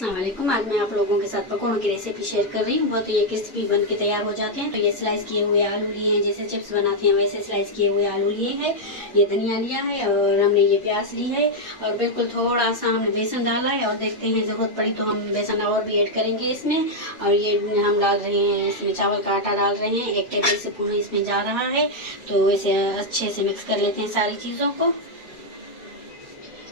अस्सलाम वालेकुम। आज मैं आप लोगों के साथ पकौड़ों की रेसिपी शेयर कर रही हूँ। बहुत ये क्रिस्पी बन के तैयार हो जाते हैं। तो ये स्लाइस किए हुए आलू लिए हैं, जैसे चिप्स बनाते हैं वैसे स्लाइस किए हुए आलू लिए हैं। ये धनिया लिया है और हमने ये प्याज ली है और बिल्कुल थोड़ा सा हमने बेसन डाला है और देखते हैं ज़रूरत पड़ी तो हम बेसन और भी ऐड करेंगे इसमें। और ये हम डाल रहे हैं इसमें चावल का आटा डाल रहे हैं, 1 टेबल स्पून इसमें जा रहा है। तो इसे अच्छे से मिक्स कर लेते हैं सारी चीज़ों को।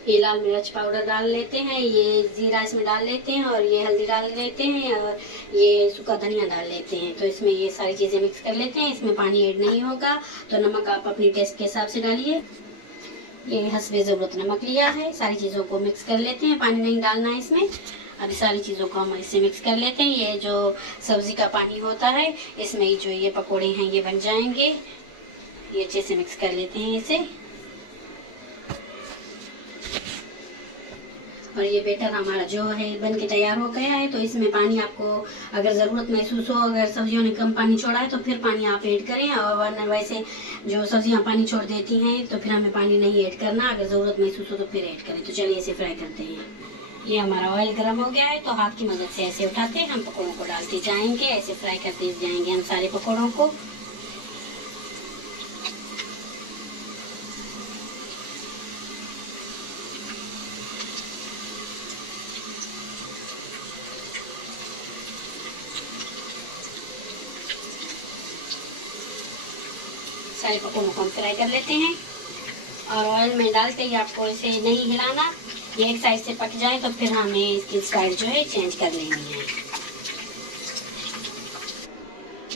ये लाल मिर्च पाउडर डाल लेते हैं, ये जीरा इसमें डाल लेते हैं और ये हल्दी डाल लेते हैं और ये सूखा धनिया डाल लेते हैं। तो इसमें ये सारी चीज़ें मिक्स कर लेते हैं। इसमें पानी ऐड नहीं होगा, तो नमक आप अपनी टेस्ट के हिसाब से डालिए। ये हस्बे ज़रूरत नमक लिया है। सारी चीज़ों को मिक्स कर लेते हैं, पानी नहीं डालना है इसमें। अभी सारी चीज़ों को हम इससे मिक्स कर लेते हैं। ये जो सब्ज़ी का पानी होता है इसमें जो ये पकौड़े हैं ये बन जाएंगे। ये अच्छे से मिक्स कर लेते हैं इसे। और ये बेटर हमारा जो है बन के तैयार हो गया है। तो इसमें पानी आपको अगर ज़रूरत महसूस हो, अगर सब्जियों ने कम पानी छोड़ा है तो फिर पानी आप ऐड करें, और वरना वैसे जो सब्जियां पानी छोड़ देती हैं तो फिर हमें पानी नहीं ऐड करना। अगर ज़रूरत महसूस हो तो फिर ऐड करें। तो चलिए इसे फ्राई करते हैं। ये हमारा ऑयल गर्म हो गया है, तो हाथ की मदद से ऐसे उठाते हैं हम पकौड़ों को डालते जाएंगे, ऐसे फ्राई करते जाएंगे हम सारे पकौड़ों को। सारे पकौड़ों को हम फ्राई कर लेते हैं और ऑयल में डालते ही आपको इसे नहीं हिलाना। ये एक साइड से पक जाए तो फिर हमें इसकी साइड जो है चेंज कर लेनी है।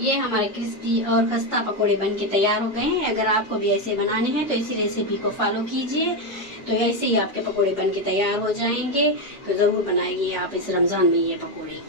ये हमारे क्रिस्पी और खस्ता पकौड़े बन के तैयार हो गए हैं। अगर आपको भी ऐसे बनाने हैं तो इसी रेसिपी को फॉलो कीजिए, तो ऐसे ही आपके पकौड़े बन के तैयार हो जाएंगे। तो ज़रूर बनाइए आप इस रमज़ान में ये पकौड़े।